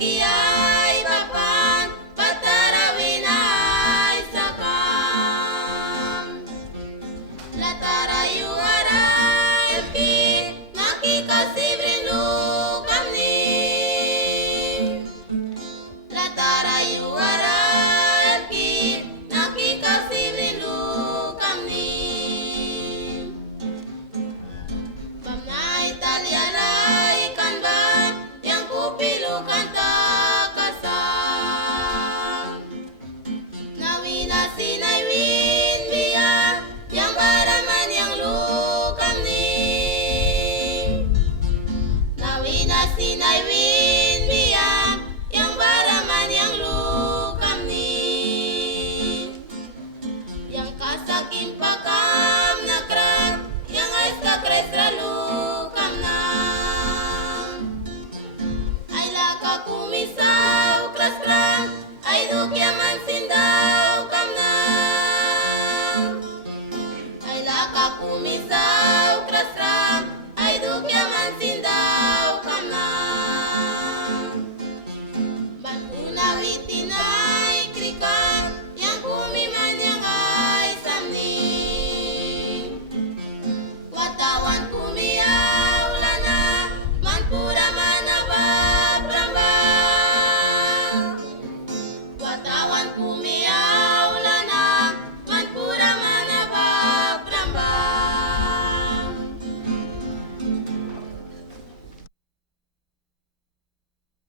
kiay papan patarawinay sakam latarayu araypi makikasibrin lukam ni latarayu araypi nakikasibrin lukam ni pamnay talyaray kan ba yang kupilukan tak kasam nawina sinay win biya yang baraman yang lukam ni nawina sinay win